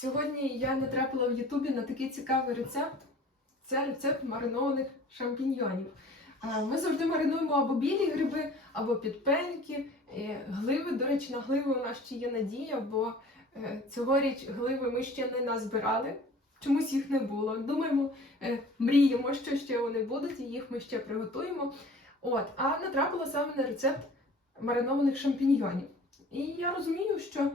Сьогодні я натрапила в Ютубі на такий цікавий рецепт. Це рецепт маринованих шампіньйонів. Ми завжди маринуємо або білі гриби, або підпеньки, е, гливи. До речі, на гливи у нас ще є надія, бо е, цьогоріч гливи ми ще не назбирали. Чомусь їх не було. Думаємо, е, мріємо, що ще вони будуть, і їх ми ще приготуємо. От, а натрапила саме на рецепт маринованих шампіньйонів. І я розумію, що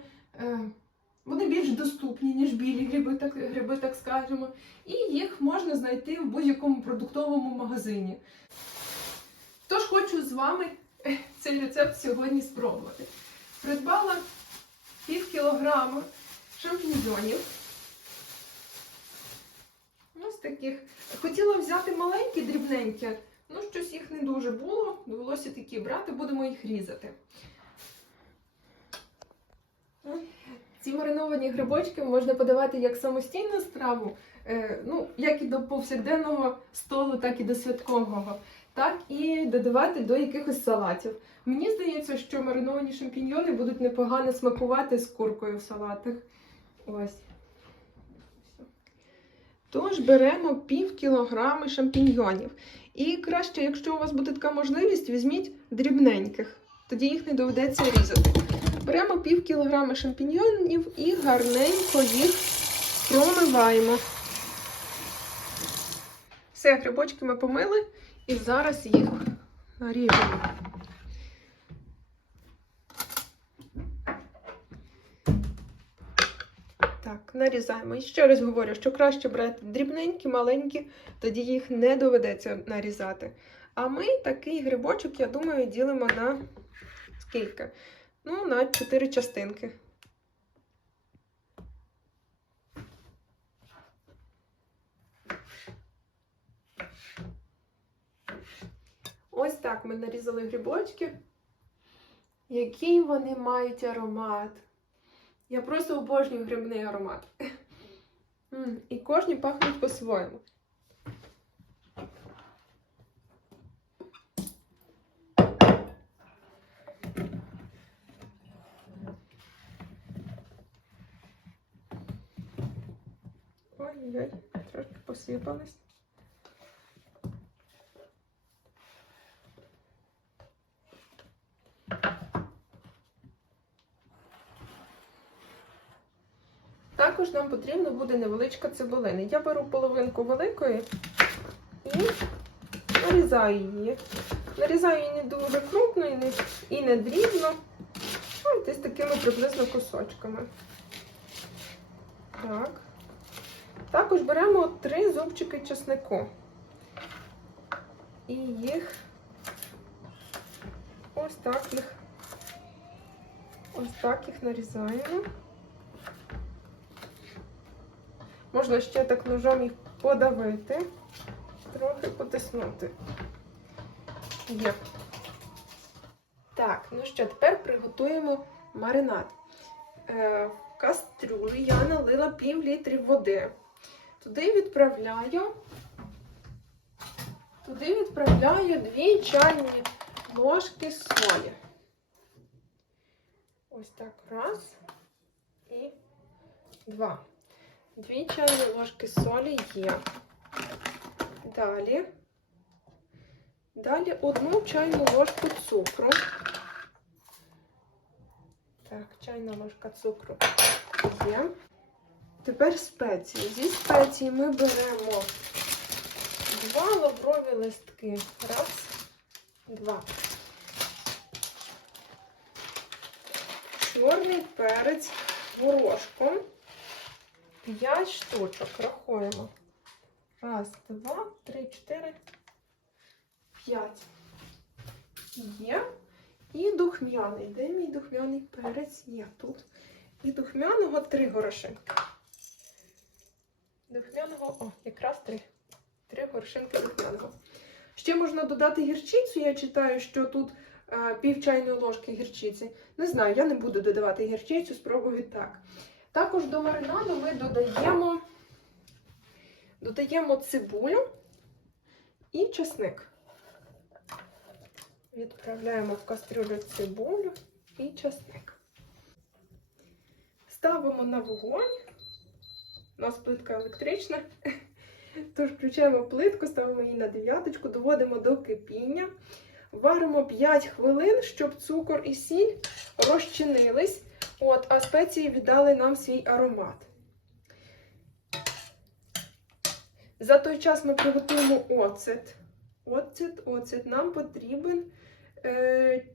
вони більш доступні, ніж білі гриби, так, гриби, так скажемо. І їх можна знайти в будь-якому продуктовому магазині. Тож хочу з вами е, цей рецепт сьогодні спробувати. Придбала пів кілограма шампіньйонів. Ось таких. Хотіла взяти маленькі, дрібненькі, ну щось їх не дуже було. Довелося такі брати, будемо їх різати. Ці мариновані грибочки можна подавати як самостійну страву, е, ну, як і до повсякденного столу, так і до святкового, так і додавати до якихось салатів. Мені здається, що мариновані шампіньйони будуть непогано смакувати з куркою в салатах. Ось. Тож беремо пів кілограми шампіньйонів. І краще, якщо у вас буде така можливість, візьміть дрібненьких. Тоді їх не доведеться різати. Беремо пів кілограми шампіньйонів і гарненько їх промиваємо. Все, грибочки ми помили і зараз їх наріжемо. Так, нарізаємо. І ще раз говорю, що краще брати дрібненькі, маленькі, тоді їх не доведеться нарізати. А ми такий грибочок, я думаю, ділимо на скільки? Ну, на 4 частинки. Ось так ми нарізали грибочки. Який вони мають аромат. Я просто обожнюю грибний аромат. І кожні пахнуть по-своєму. Ой-ой, трошки посипались. Також нам потрібно буде невеличка цибулина. Я беру половинку великої і нарізаю її. Нарізаю її не дуже крупно і не, дрібно, а десь такими приблизно кусочками. Так. Також беремо три зубчики чеснику. І їх ось так їх ось так їх нарізаємо. Можна ще так ножом їх подавити, трохи потиснути. Є. Так, ну що, тепер приготуємо маринад. Е, в кастрюлю я налила пів літри води. Туди відправляю, туди відправляю 2 чайні ложки солі. Ось так, раз і два. Дві чайні ложки солі є. Далі. Далі одну чайну ложку цукру. Так, чайна ложка цукру є. Тепер спеції. Зі спеції ми беремо два лаврові листки. Раз, два. Чорний перець горошком. 5 штучок. Рахуємо. Раз, два, три, чотири, п'ять. Є. І духмяний. Де мій духмяний перець? Є тут. І духмяного три горошинки. Духмяного, о, якраз три. Три горошинки духмяного. Ще можна додати гірчицю. Я читаю, що тут а, пів чайної ложки гірчиці. Не знаю, я не буду додавати гірчицю, спробую так. Також до маринаду ми додаємо, додаємо цибулю і чесник. Відправляємо в кастрюлю цибулю і чесник. Ставимо на вогонь У нас плитка електрична. Тож включаємо плитку, ставимо її на дев'яточку, доводимо до кипіння. Варимо 5 хвилин, щоб цукор і сіль розчинились, от, а спеції віддали нам свій аромат. За той час ми приготуємо оцет. Оцет, оцет. Нам потрібен е,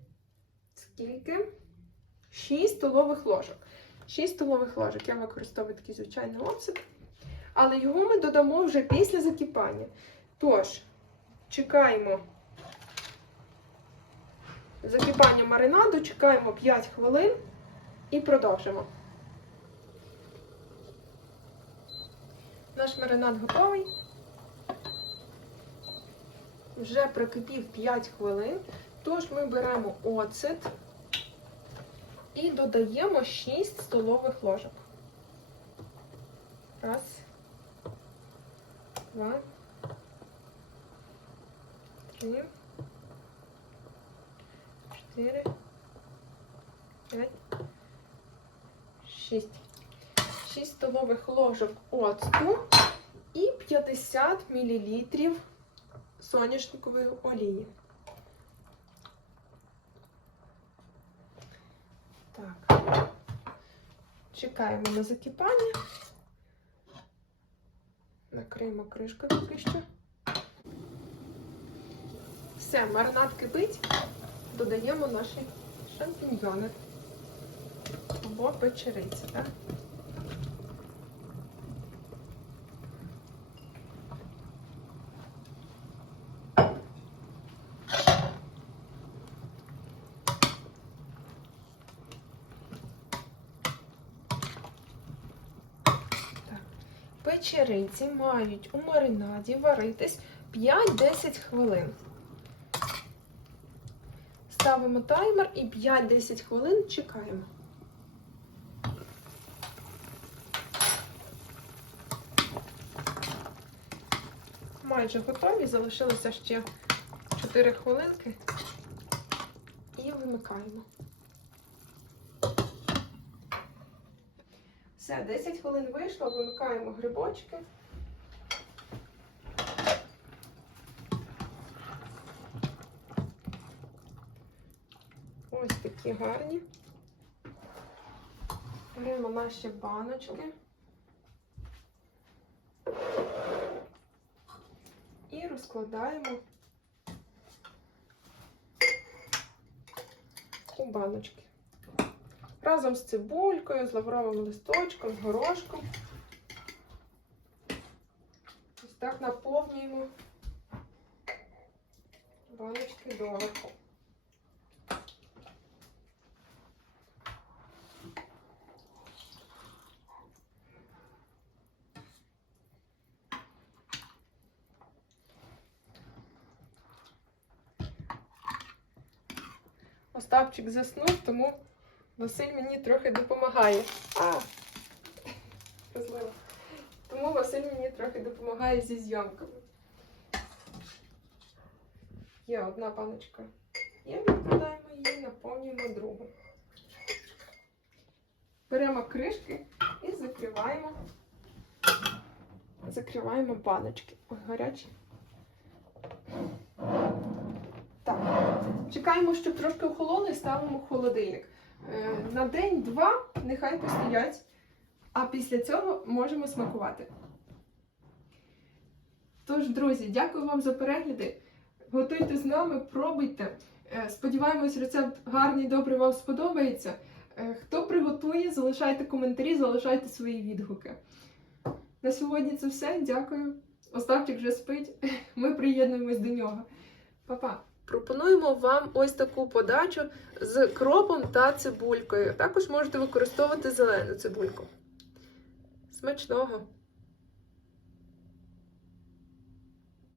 скільки? 6 столових ложок. 6 столових ложок. Я використовую такий звичайний оцет. Але його ми додамо вже після закипання. Тож, чекаємо закипання маринаду, чекаємо 5 хвилин і продовжимо. Наш маринад готовий. Вже прокипів 5 хвилин. Тож ми беремо оцет і додаємо 6 столових ложок. Раз, два, три, чотири, п'ять, шість. 6 столових ложок оцту і 50 мл соняшникової олії. Так. Чекаємо на закипання. Накриємо кришкою поки що. Все, маринад кипить. Додаємо наші шампіньйони або печериці, так? Печериці мають у маринаді варитись 5-10 хвилин. Ставимо таймер і 5-10 хвилин чекаємо. Майже готові, залишилося ще 4 хвилинки і вимикаємо. Все, 10 хвилин вийшло, вимикаємо грибочки. Ось такі гарні. Беремо наші баночки. І розкладаємо у баночки. Разом з цибулькою, з лавровим листочком, з горошком. Ось так наповнюємо баночки доверху. Остапчик заснув, тому Василь мені трохи допомагає. А, розлила. Тому Василь мені трохи допомагає зі зйомками. Є одна баночка. Є, відкладаємо її, наповнюємо другу. Беремо кришки і закриваємо. Закриваємо баночки. Ой, гарячі. Так. Чекаємо, щоб трошки охололи і ставимо в холодильник. Е, На день-два нехай постоять, а після цього можемо смакувати. Тож, друзі, дякую вам за перегляди. Готуйте з нами, пробуйте. Е, Сподіваємось, рецепт гарний, добрий вам сподобається. Е, Хто приготує, залишайте коментарі, залишайте свої відгуки. На сьогодні це все. Дякую. Остапчик вже спить. Ми приєднуємось до нього. Па-па! Пропонуємо вам ось таку подачу з кропом та цибулькою. Також можете використовувати зелену цибульку. Смачного!